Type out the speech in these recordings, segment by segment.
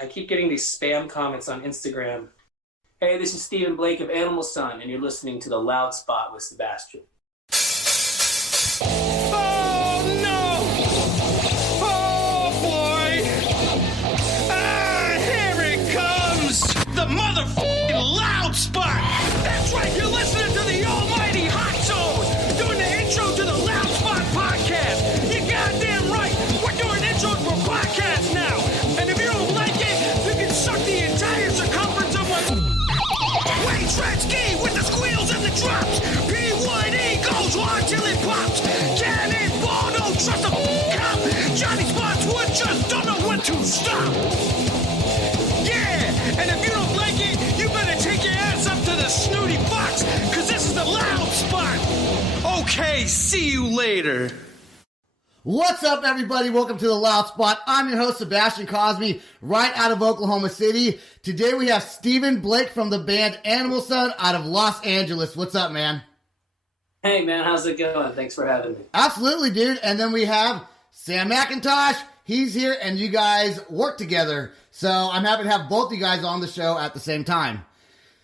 I keep getting these spam comments on Instagram. Hey, this is Stephen Blake of Animal Sun, and you're listening to The Loud Spot with Sebastian. Oh, no! Oh, boy! Ah, here it comes! The motherfucking Loud Spot! That's right, you're listening to the almighty Hot Zone! Doing the intro to the Loud Spot podcast! You're goddamn right! We're doing intros for podcasts now! And if you don't like it, you can suck the entire circumference of my Wayne Tretzky with the squeals and the drops! P1E goes on till it pops! Cannonball, don't trust a cop! Johnny Spotswood just don't know when to stop! Yeah! And if you don't like it, you better take your ass up to the snooty box, cause this is the Loud Spot! Okay, see you later. What's up, everybody? Welcome to the Loud Spot. I'm your host, Sebastian Cosme, right out of Oklahoma City. Today we have Stephen Blake from the band Animal Sun out of Los Angeles. What's up, man? Hey, man, how's it going? Thanks for having me. Absolutely, dude. And then we have Sam McIntosh. He's here, and you guys work together. So I'm happy to have both you guys on the show at the same time.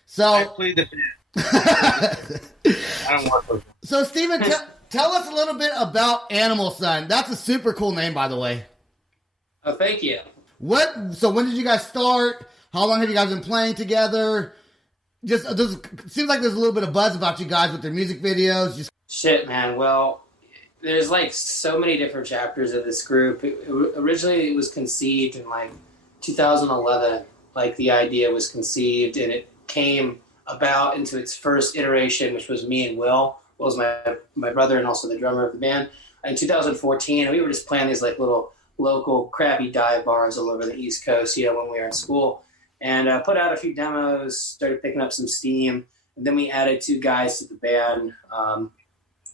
So I plead the fifth. I don't work with them. So, Stephen, tell us a little bit about Animal Sun. That's a super cool name, by the way. Oh, thank you. So when did you guys start? How long have you guys been playing together? Seems like there's a little bit of buzz about you guys with their music videos. Shit, man. Well, there's like so many different chapters of this group. Originally, it was conceived in like 2011. Like the idea was conceived, and it came about into its first iteration, which was me and Will. Will's my brother and also the drummer of the band. In 2014, we were just playing these like little local crappy dive bars all over the East Coast, when we were in school. And put out a few demos, started picking up some steam. And then we added two guys to the band.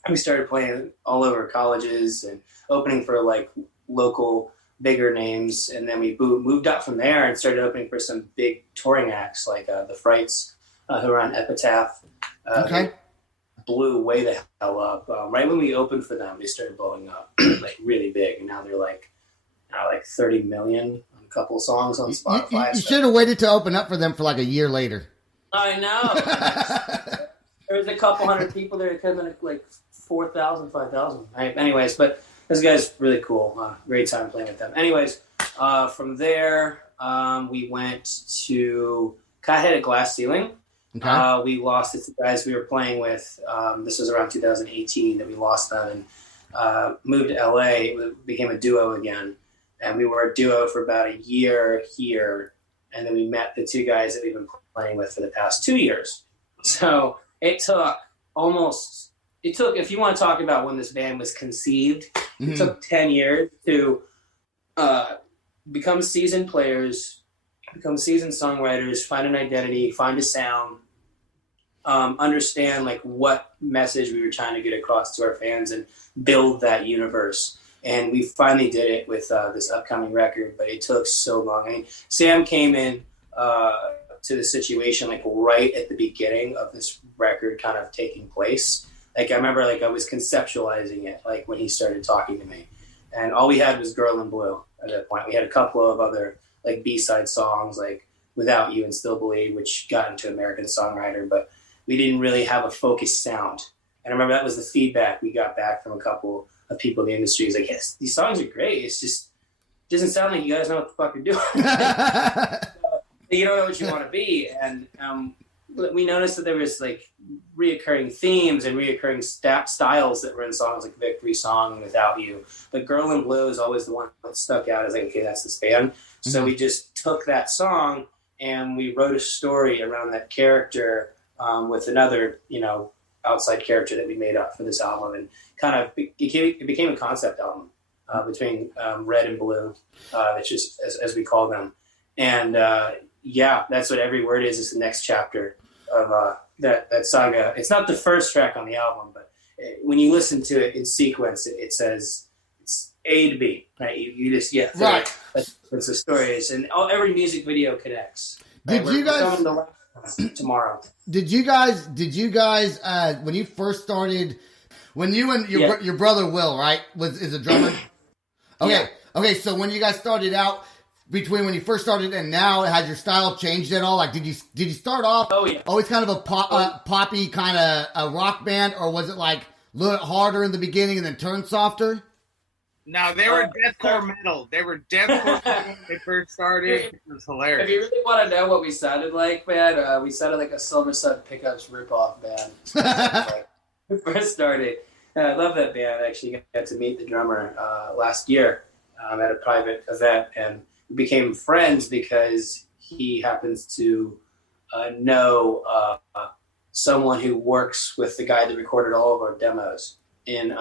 We started playing all over colleges and opening for like local bigger names. And then we moved up from there and started opening for some big touring acts like the Frights, who are on Epitaph. Okay. Blew way the hell up. Right when we opened for them, they started blowing up like really big. And now they're like 30 million on a couple of songs on Spotify. You should have waited to open up for them for like a year later. I know. There was a couple hundred people there. It could have been like 4,000, 5,000. Right? Anyways, but this guy's really cool. Great time playing with them. Anyways, from there, we went to kind of hit a glass ceiling. Okay. We lost it to guys we were playing with. This was around 2018 that we lost them and moved to LA. It became a duo again. And we were a duo for about a year here. And then we met the two guys that we've been playing with for the past 2 years. So it took, if you want to talk about when this band was conceived, it took 10 years to become seasoned players, become seasoned songwriters, find an identity, find a sound, understand like what message we were trying to get across to our fans and build that universe. And we finally did it with this upcoming record, but it took so long. I mean, Sam came in to the situation like right at the beginning of this record kind of taking place. Like I remember like I was conceptualizing it like when he started talking to me. And all we had was Girl in Blue at that point. We had a couple of other like B-side songs like Without You and Still Believe, which got into American Songwriter, but we didn't really have a focused sound. And I remember that was the feedback we got back from a couple of people in the industry. It's like, yes, these songs are great. It's just, it doesn't sound like you guys know what the fuck you're doing. You don't know what you want to be. And we noticed that there was like reoccurring themes and reoccurring styles that were in songs like Victory Song and Without You. But Girl in Blue is always the one that stuck out as like, okay, that's this band. So we just took that song and we wrote a story around that character with another, outside character that we made up for this album, and kind of it became a concept album between Red and Blue, which is as we call them. And that's what every word is. It's the next chapter of that saga. It's not the first track on the album, but when you listen to it in sequence, it says it's A to B. Right? You just get through right. It. That's the story is, and every music video connects. Did you guys tomorrow? Did you guys when you first started, when you and your brother Will, right, is a drummer? Okay. Yeah. Okay, so when you guys started out, between when you first started and now? Has your style changed at all? Like, did you start off always kind of a poppy kind of a rock band, or was it like a little bit harder in the beginning and then turn softer? No, they were deathcore metal. They were deathcore metal when they first started. It was hilarious. If you really want to know what we sounded like, man, we sounded like a Silver Sun Pickups ripoff band. Like, we first started. And I love that band. I actually got to meet the drummer last year at a private event, and we became friends because he happens to know someone who works with the guy that recorded all of our demos in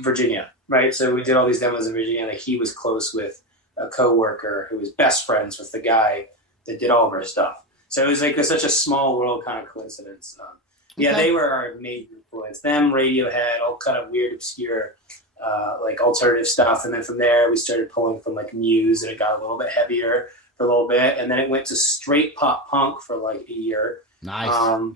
Virginia. Right, so we did all these demos in Virginia. Like, he was close with a coworker who was best friends with the guy that did all of our stuff. So it was like such a small world kind of coincidence. Yeah, they were our major influence. Them, Radiohead, all kind of weird, obscure, like alternative stuff. And then from there, we started pulling from like Muse, and it got a little bit heavier for a little bit. And then it went to straight pop punk for like a year. Nice.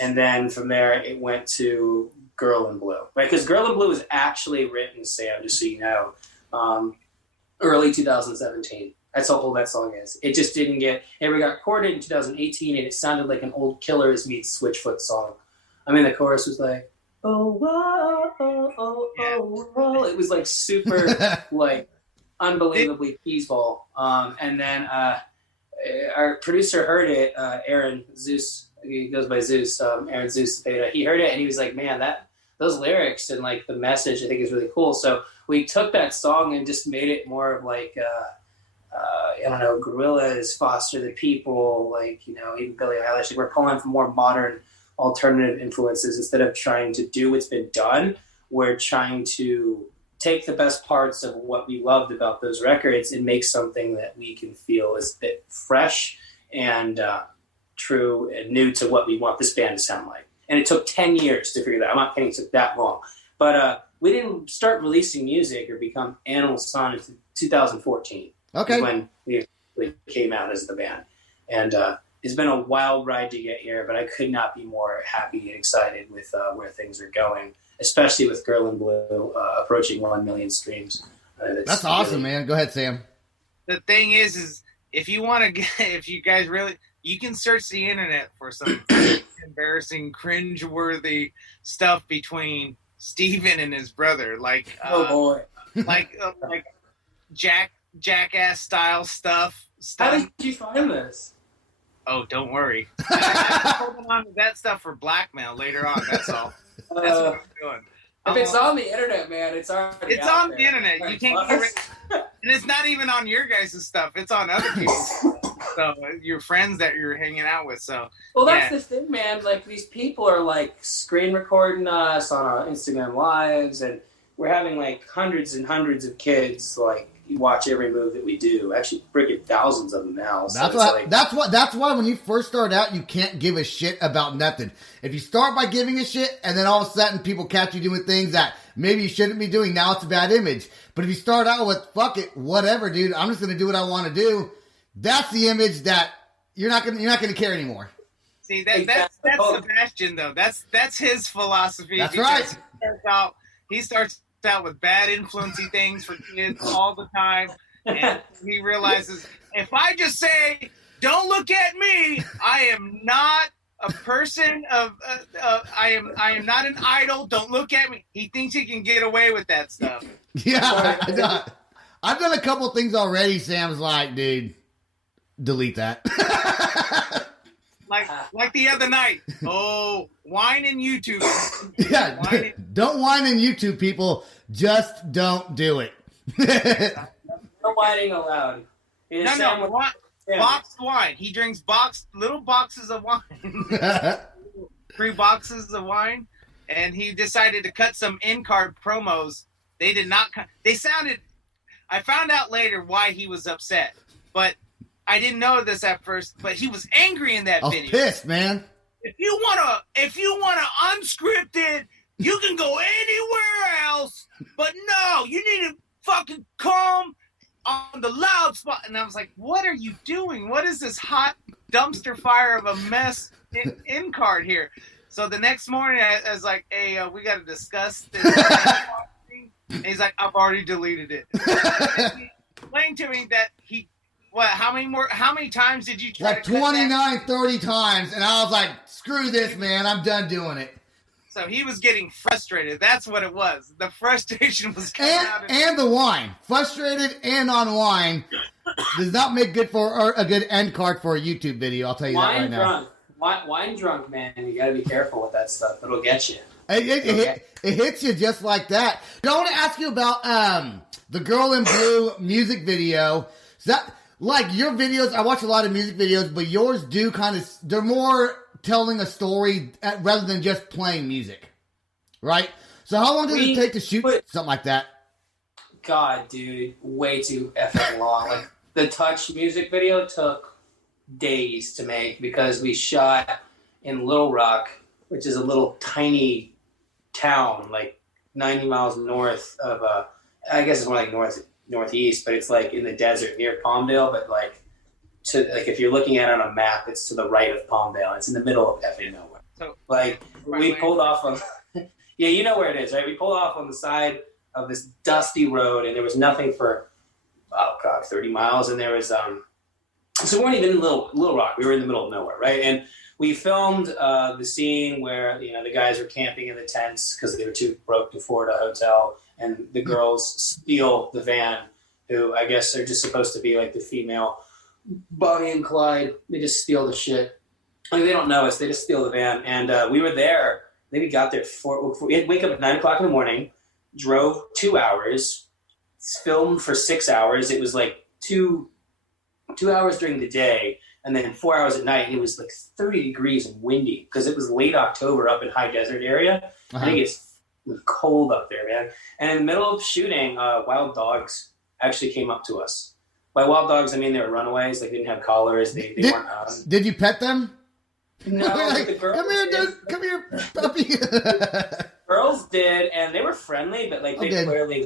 And then from there, it went to Girl in Blue, right? Because Girl in Blue was actually written, Sam, just so you know, early 2017. That's how old that song is. It just didn't get, it got recorded in 2018, and it sounded like an old Killers meets Switchfoot song. I mean, the chorus was like, oh, whoa, oh, oh, oh, oh. It was like super, like, unbelievably peaceful. And then our producer heard it, Aaron Zeus, he goes by Zeus, Aaron Zeus Theta. He heard it, and he was like, man, those lyrics and like the message I think is really cool. So we took that song and just made it more of like I don't know, Gorillaz, Foster the People, like, you know, even Billie Eilish. Like, we're pulling from more modern alternative influences. Instead of trying to do what's been done, we're trying to take the best parts of what we loved about those records and make something that we can feel is a bit fresh and true and new to what we want this band to sound like. And it took 10 years to figure that out. I'm not kidding, it took that long. But we didn't start releasing music or become Animal Sun until 2014. Okay. When we came out as the band. And it's been a wild ride to get here, but I could not be more happy and excited with where things are going, especially with Girl in Blue approaching 1 million streams. That's awesome, man. Go ahead, Sam. The thing is if you want to get, if you guys really, you can search the internet for some embarrassing, cringe-worthy stuff between Steven and his brother, like oh boy, like jackass style stuff. How did you find this? Oh, don't worry. I'm holding on to that stuff for blackmail later on. That's all. That's what I'm doing. If it's on the internet, man, it's already It's out on there. the internet. You can't get rid. And it's not even on your guys' stuff. It's on other people's. So your friends that you're hanging out with. So well, that's the thing, man. Like, these people are like screen recording us on our Instagram lives, and we're having like hundreds and hundreds of kids like watch every move that we do. Actually, freaking thousands of them now. So that's why when you first start out, you can't give a shit about nothing. If you start by giving a shit, and then all of a sudden people catch you doing things that maybe you shouldn't be doing, now it's a bad image. But if you start out with fuck it, whatever, dude, I'm just gonna do what I want to do. That's the image that you're not gonna care anymore. See, that's Sebastian though. That's his philosophy. That's right. He starts out with bad influencey things for kids all the time, and he realizes if I just say don't look at me, I am not a person of I am not an idol, don't look at me. He thinks he can get away with that stuff. Yeah, I've done a couple things already. Sam's like, dude, delete that. like the other night. Oh, whine in YouTube. Yeah, don't whine in YouTube, people. Just don't do it. No whining allowed. No, boxed wine. He drinks little boxes of wine. 3 boxes of wine. And he decided to cut some in-card promos. They did not. They sounded. I found out later why he was upset, but I didn't know this at first. But he was angry in that video. Pissed, man. If you wanna unscripted, you can go anywhere else. But no, you need to fucking come on the loud spot. And I was like, what are you doing? What is this hot dumpster fire of a mess in card here? So the next morning, I was like, hey, we got to discuss this. And he's like, I've already deleted it. And he explained to me that he What? How many times did you try Like to cut that? 29, 30 times, and I was like, screw this, man. I'm done doing it. So he was getting frustrated. That's what it was. The frustration was coming out. And the wine. Frustrated and on wine does not make good for a good end card for a YouTube video. I'll tell you that right now. Wine drunk, man. You got to be careful with that stuff. It'll get you. It hits you just like that. I want to ask you about the Girl in Blue music video. So that, like your videos, I watch a lot of music videos, but yours do they're more telling a story rather than just playing music, right? So how long does it take to shoot something like that? God, dude, way too effing long. Like the Touch music video took days to make because we shot in Little Rock, which is a little tiny town, like 90 miles north of I guess it's more like northeast, but it's like in the desert near Palmdale, but like if you're looking at it on a map, it's to the right of Palmdale. It's in the middle of effing nowhere. So like we pulled off on yeah, you know where it is, right? We pulled off on the side of this dusty road, and there was nothing for 30 miles, and there was so we weren't even in Little Rock. We were in the middle of nowhere, right? And we filmed the scene where the guys were camping in the tents because they were too broke to afford a hotel, and the girls steal the van, who I guess are just supposed to be like the female Bonnie and Clyde. They just steal the shit. I mean, they don't know us. They just steal the van, and we were there. Then we got there we had to wake up at 9 o'clock in the morning, drove 2 hours, filmed for 6 hours. It was like two hours during the day, and then 4 hours at night. And it was like 30 degrees and windy because it was late October up in high desert area. I think it was cold up there, man. And in the middle of shooting, wild dogs actually came up to us. By wild dogs, I mean they were runaways. They didn't have collars. They weren't. Did you pet them? No, like, the girls come here, dude. Come here, puppy. Girls did, and they were friendly, but like they clearly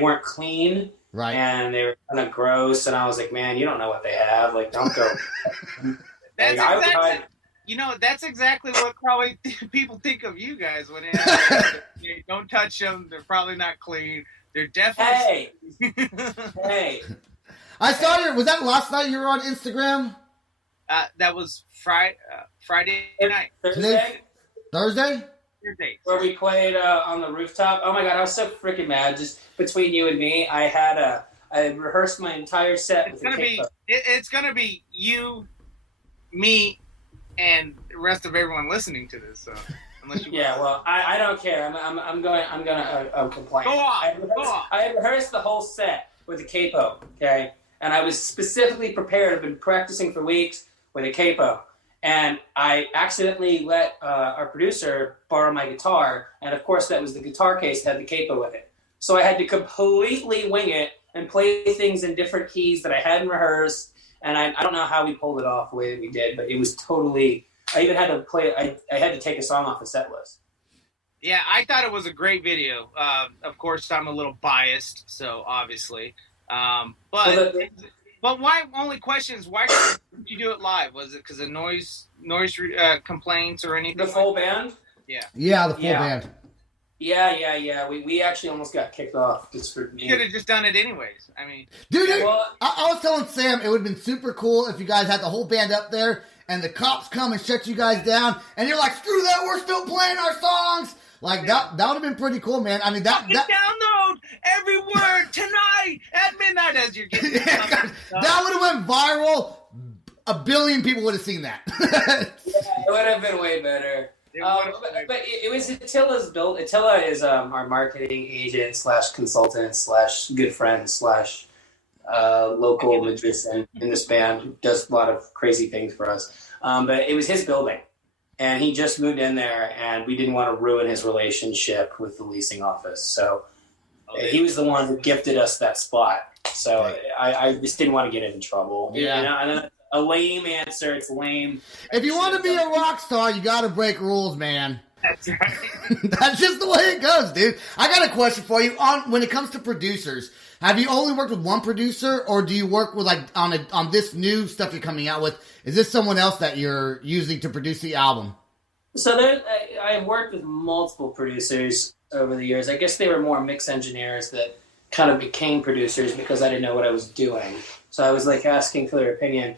weren't clean. Right. And they were kind of gross, and I was like, man, you don't know what they have. Like, don't go. That's exactly what probably people think of you guys when they have, don't touch them. They're probably not clean. They're definitely. Hey. I saw was that last night you were on Instagram? That was Friday night. Thursday? Thursday? Where we played on the rooftop. Oh my God, I was so freaking mad. Just between you and me, I rehearsed my entire set. It's gonna be you, me, and the rest of everyone listening to this. So unless you well, I don't care. I'm gonna complain. Go on. I rehearsed the whole set with a capo. Okay, and I was specifically prepared. I've been practicing for weeks with a capo. And I accidentally let our producer borrow my guitar, and of course that was the guitar case that had the capo with it. So I had to completely wing it and play things in different keys that I hadn't rehearsed, and I don't know how we pulled it off the way that we did, but it was totally. I even had to play. I had to take a song off the set list. Yeah, I thought it was a great video. Of course, I'm a little biased, so obviously, But why? Only questions. Why did you do it live? Was it because of noise complaints or anything? The full band? Yeah. Yeah, the full band. Yeah. We actually almost got kicked off just for me. You could have just done it anyways. I mean, dude, I was telling Sam it would have been super cool if you guys had the whole band up there and the cops come and shut you guys down, and you're like, "Screw that, we're still playing our songs." Like that would have been pretty cool, man. I mean, download every word tonight at midnight as you're getting. That would have went viral. 1 billion people would have seen that. It would have been way better. But it was Attila's build. Attila is our marketing agent / consultant / good friend / local magician in this band who does a lot of crazy things for us. But it was his building. And he just moved in there, and we didn't want to ruin his relationship with the leasing office. So he was the one who gifted us that spot. So I just didn't want to get in trouble. Yeah. I know a lame answer. It's lame. If you want to be a rock star, you got to break rules, man. That's right. That's just the way it goes, dude. I got a question for you. When it comes to producers, have you only worked with one producer, or do you work with on this new stuff you're coming out with? Is this someone else that you're using to produce the album? So I've worked with multiple producers over the years. I guess they were more mix engineers that kind of became producers because I didn't know what I was doing. So I was like asking for their opinion.